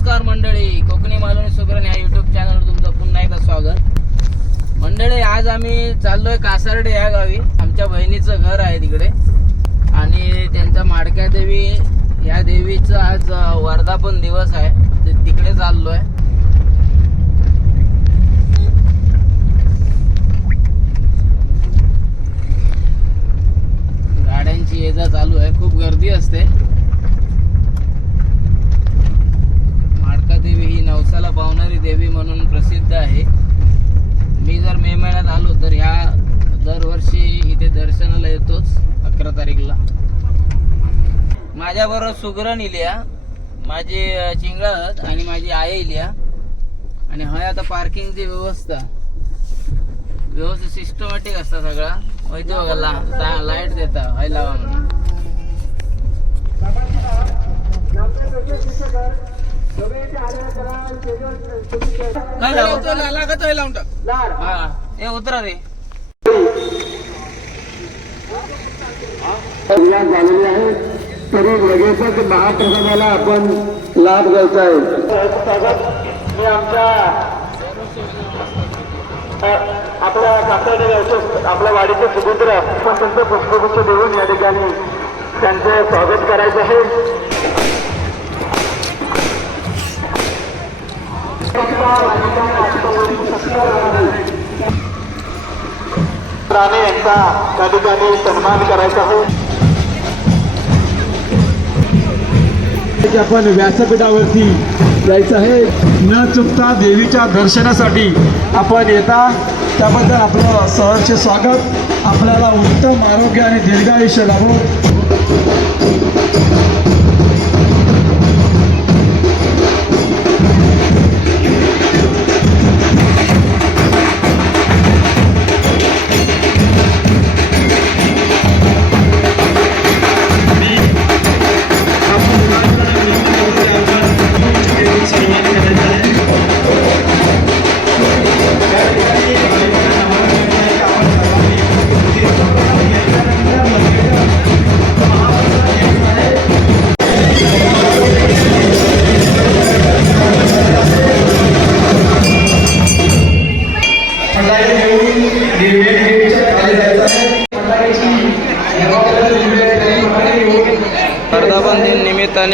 नमस्कार मंडळी कोकणी मालवणी सुगरण या युट्यूब चॅनलवर तुमचं पुन्हा एकदा स्वागत. मंडळी आज आम्ही चाललोय कासारडे या गावी. आमच्या बहिणीचं घर आहे तिकडे. आणि त्यांचा माडक्या देवी या देवीचं आज वर्धापन दिवस आहे. ते तिकडे चाललोय. गाड्यांची ये जा चालू आहे. खूप गर्दी असते. महादेवी देवी ही नवसाला पावणारी देवी म्हणून प्रसिद्ध आहे. मी जर मे महिन्यात आलो तर ह्या दरवर्षी इथे दर्शनाला येतोच अकरा तारीखला. माझ्याबरोबर सुगरण इलिया माझी चिंगळत आणि माझी आई इलिया. आणि हय आता पार्किंगची व्यवस्था. व्यवस्थित सिस्टमॅटिक असता सगळा. माहिती बघा ला लाइट देता हय लावा म्हणून. काय लावू? हा. ए उतरा रे. या झालेली आहे तरी लगेचच महाप्रसादाला आपण लाभ घ्यायचा आहे मी आमच्या आपल्या काकडे गावचे आपल्या वाडीचे सुपुत्र आपण त्यांचं पुष्पगुच्छ देऊन या ठिकाणी त्यांचे स्वागत करायचं आहे. राणे यांचा त्या ठिकाणी सन्मान करायचा आहे. आपण व्यासपीठावरती जायचं आहे न चुकता देवीच्या दर्शनासाठी आपण येता. त्याबद्दल आपलं सहर्ष स्वागत. आपल्याला उत्तम आरोग्य आणि दीर्घायुष्य लाभो.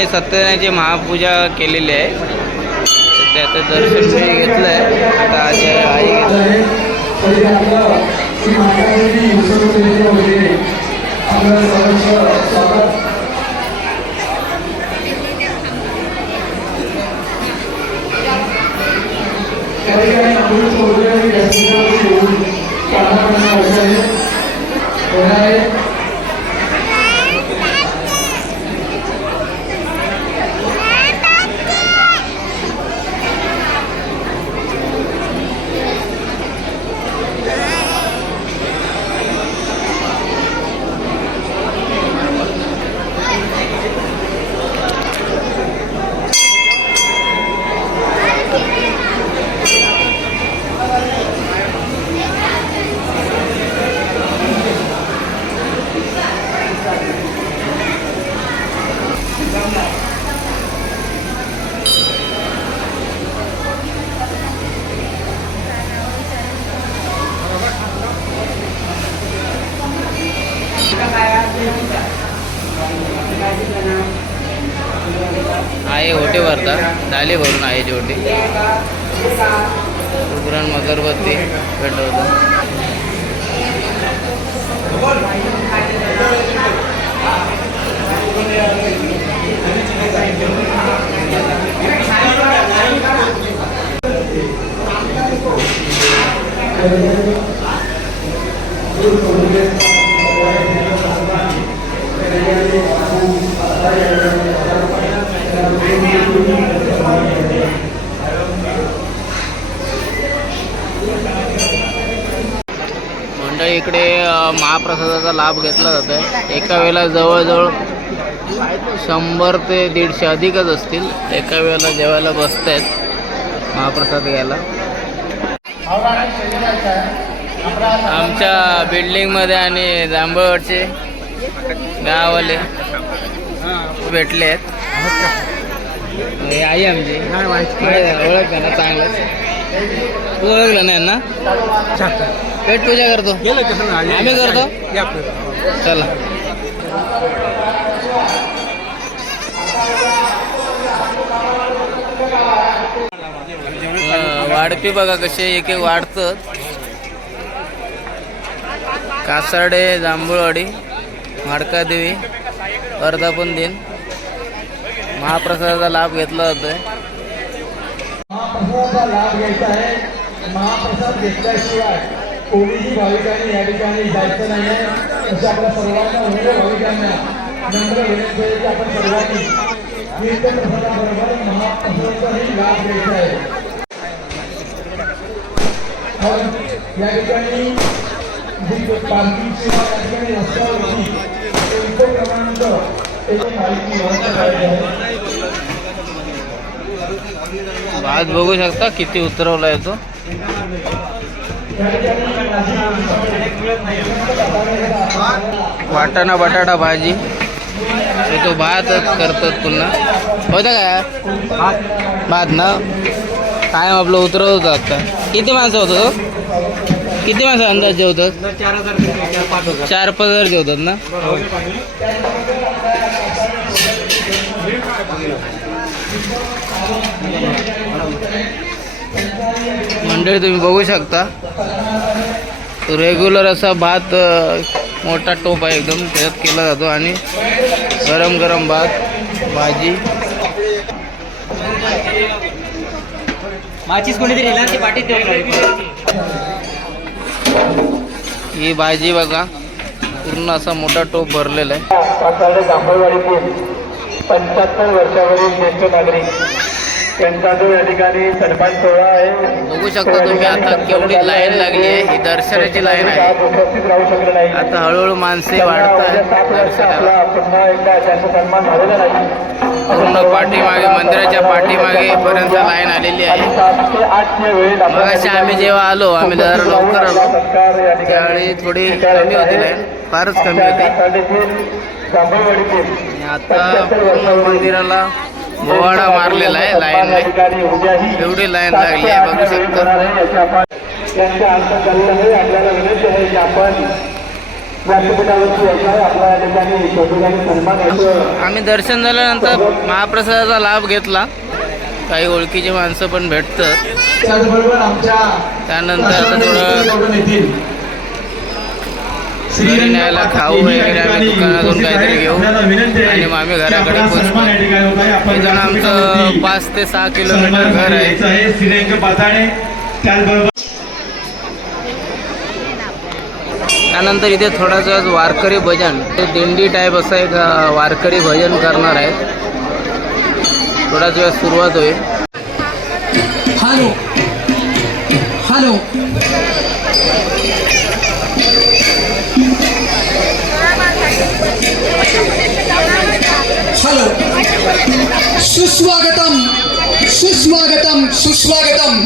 निमित्ताने सत्यनारायणची महापूजा केलेली आहे. त्याचं दर्शन मी घेतलं आहे आता आज आई घेतलं. पेटवतो मंडळी इकडे महाप्रसादाचा लाभ घेतला जातो आहे एका वेळेला जवळजवळ शंभर ते दीडशे अधिकच असतील. एका वेळेला जेवायला बसत आहेत महाप्रसाद घ्यायला. आमच्या बिल्डिंगमध्ये आणि जांभळवाडचे गाववाले भेटले आहेत आई आमची. ओळखलं ना चांगलं ओळखलं ना? यांना पेट पूजा करतो. आम्ही करतो. चला. वाढपी बघा कसे एक एक वाढतं. कासारडे जांभूळवाडी माडकादेवी वर्धापन दिन महाप्रसादाचा लाभ घेतला जातोय. महाप्रसादाचा लाभ घ्यायचा आहे. महाप्रसाद घेतल्याशिवाय कोणीही भाविकांनी या ठिकाणी जायचं नाही आहे आपल्या सर्वांना उमेद भाविकांना नम्र विनंती आहे की आपण सर्वांनी लाभ घ्यायचा आहे. या ठिकाणी जी पालखी सेवा या ठिकाणी रस्त्यावर होती ते एक माहिती भात बघू शकता किती उतरवला आहे तो. वाटाणा बटाटा भाजी. तो भातच करतात पुन्हा. होता काय भात ना? काय आपलं उतरवत होतं आता. किती माणसं होतं किती माणसं अंदाज जेवतात चार पाच हजार जेवतात ना? मंडळी तुम्ही बघू शकता. रेग्युलर असा भात मोठा टोप आहे एकदम त्याच्यात केला जातो आणि गरम गरम भात भाजी. ही भाजी बघा पूर्ण असा मोठा टोप भरलेला आहे. पंच्याहत्तर वर्षावरील ज्येष्ठ नागरिक. त्यांचा जो या ठिकाणी सन्मान सोहळा आहे बघू शकता तुम्ही आता केवढी लाईन लागली आहे. ही दर्शनाची लाईन आहे. आज उपस्थित राहू शकले नाही. आता हळूहळू माणसे वाढत उद्या सात आहेत वाजता दर्शनाला. आपला पुन्हा एकदा त्यांचा सन्मान झालेला नाही. पूर्ण पाठीमागे मंदिराच्या पाठीमागे पर्यंत लाईन आलेली आहे. सात ते आठच्या वेळेत आपण या मगाशी आम्ही जेव्हा आलो आम्ही जरा लवकर आलो. सत्कार या ठिकाणी त्यावेळी थोडी कमी होती आहे. लाईन फारच कमी होती. कासारडेतील जांभळवाडीतील आणि आता 75 पूर्ण मंदिराला बोवाडा मारलेला आहे लाईन एवढी लाईन लागली आहे, बघू शकता. त्यांच्या आहे आपल्याला विनंती आहे की आपण आम्ही दर्शन झाल्यानंतर महाप्रसादाचा लाभ घेतला. काही ओळखीची माणसं पण भेटतात. त्यानंतर आता थोडं घरी न्यायला खाऊ वगैरे आम्ही दुकानातून काहीतरी घेऊ. आणि मग आम्ही घराकडे पोचतो. इथून आमचं पाच ते सहा किलोमीटर घर आहे. श्रीरंग पाताणे त्याचबरोबर त्यानंतर इथे थोडासा वेळ वारकरी भजन. ते दिंडी टाईप असं एक वारकरी भजन करणार आहेत. थोडाच वेळ सुरुवात होईल. हॅलो. हॅलो. सुस्वागतम सुस्वागतम सुस्वागतम.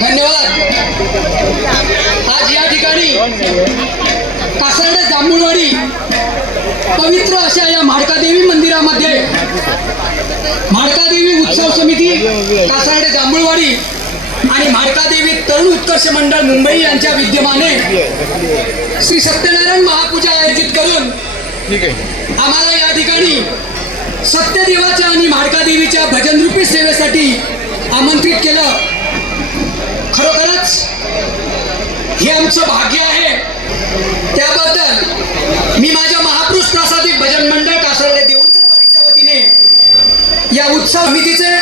धन्यवाद. आज या ठिकाणी कासारडे जांभूळवाडी पवित्र अशा या म्हाडकादेवी मंदिरामध्ये म्हाडकादेवी उत्सव समिती कासारडे जांभूळवाडी आणि म्हाडकादेवी तरुण उत्कर्ष मंडळ मुंबई यांच्या विद्यमाने श्री सत्यनारायण महापूजा आयोजित करून आम्हाला या ठिकाणी सत्यदेवाच्या आणि म्हाडकादेवीच्या भजनरूपी सेवेसाठी आमंत्रित केलं. खरोखरच हे आमचं भाग्य आहे. त्याबद्दल मी माझ्या महापुरुष प्रासादिक भजन मंडळ कासरले देऊळकर वाडीच्या वतीने या उत्सव समितीचे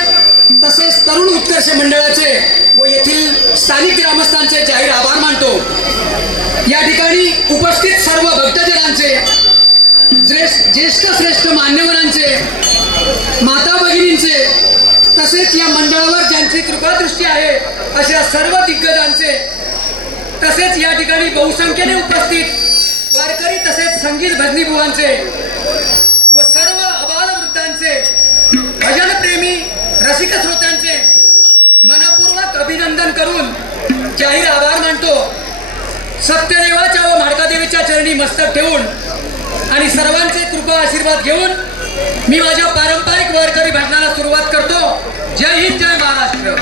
तसेच तरुण उत्कर्ष मंडळाचे व येथील स्थानिक ग्रामस्थांचे जाहीर आभार मानतो. ज्येष्ठ श्रेष्ठ मान्यवरांचे माता भगिनींचे तसेच या मंडळावर ज्यांची कृपादृष्टी आहे अशा सर्व दिग्गजांचे तसेच या ठिकाणी बहुसंख्येने उपस्थित वारकरी तसेच संगीत भजनीभुवांचे व सर्व अबाल वृद्धांचे भजनप्रेमी रसिक श्रोत्यांचे मनपूर्वक अभिनंदन करून जाहीर आभार मानतो. सत्यदेवाच्या व म्हाडकादेवीच्या चरणी मस्तक ठेवून आणि सर्वांचे कृपा आशीर्वाद घेऊन मी माझ्या पारंपरिक वारकरी भाषणाला सुरुवात करतो. जय हिंद जय महाराष्ट्र.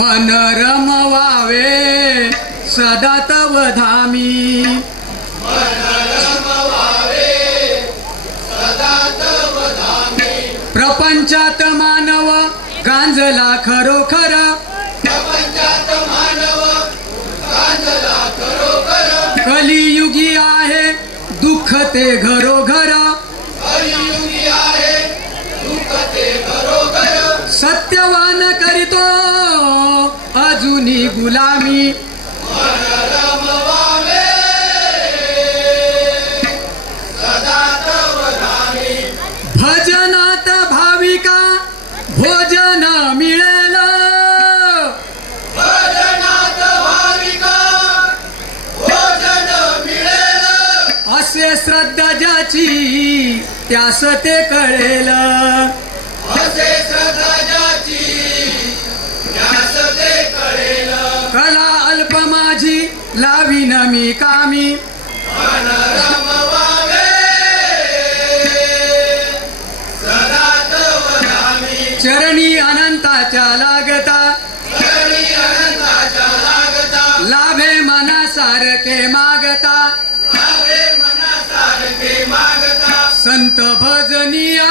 मन रमवावे सदा तव धामी. प्रपंचात मानव गांजला खरोखर. कलियुगी आहे दुःख ते घरोघरा. जुनी गुलामी. भजनात भाविका भोजन मिळेल. असे श्रद्धा ज्याची त्यास ते कळेल. मी कामी चरणी अनंताच्या लागता. लाभे मनासारखे मागता. संत भजनिया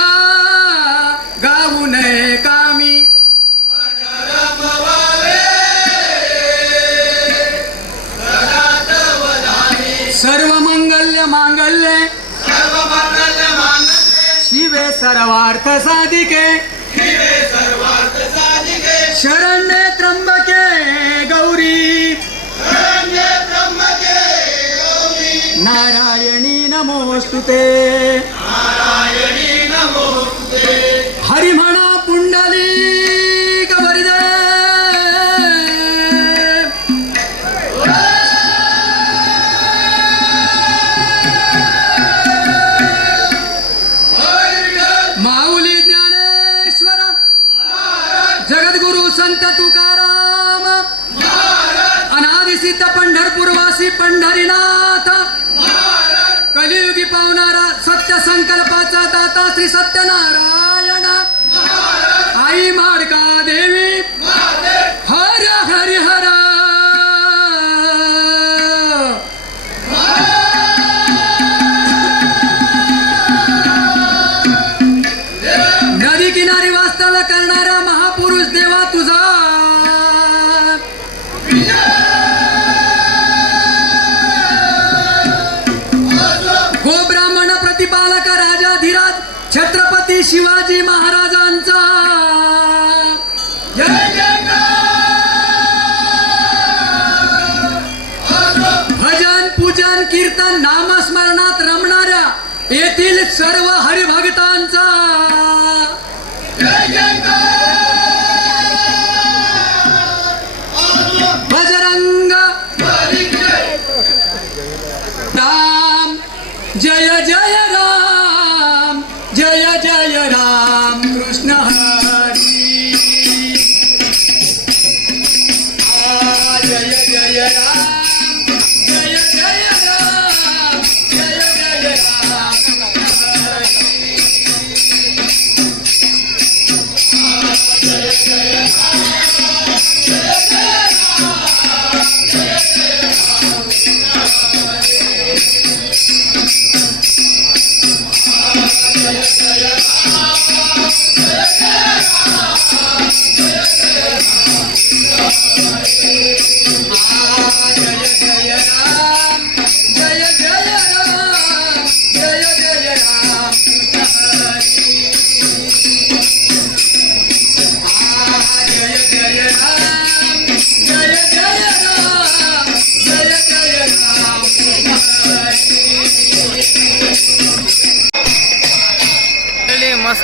ಸರ್ವಾರ್ಥ ಸಾಧಿಕೆ. ಶರಣ್ಯ ತ್ರಂಬಕೆ ಗೌರಿ. ನಾರಾಯಣಿ ನಮೋಸ್ತುತೇ. श्री सत्यनारायण. भजन पूजन कीर्तन नामस्मरणात रमणाऱ्या येथील सर्व हरिभक्तांचा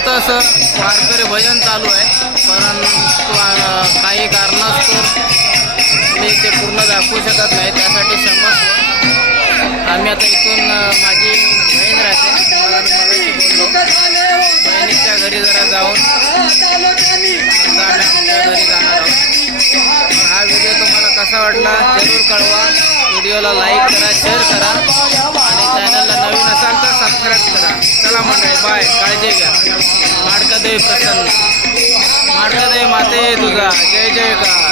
मस्त असं वारकरी भजन चालू आहे परंतु काही कारणास्तव मी ते पूर्ण दाखवू शकत नाही त्यासाठी क्षमस्व आम्ही आता इथून माझी बहीण राहते मी बोललो. बहिणीच्या घरी जरा जाऊन नंतर घरी जाणार आहोत. हा व्हिडिओ तुम्हाला कसा वाटला जरूर कळवा. व्हिडिओला लाईक करा शेअर करा. आणि चॅनल सबस्क्राईब करा. चला मंडळी बाय काळजी घ्या. माडकादेवी प्रसन्न. माडकादेवी माते तुझा जय जय का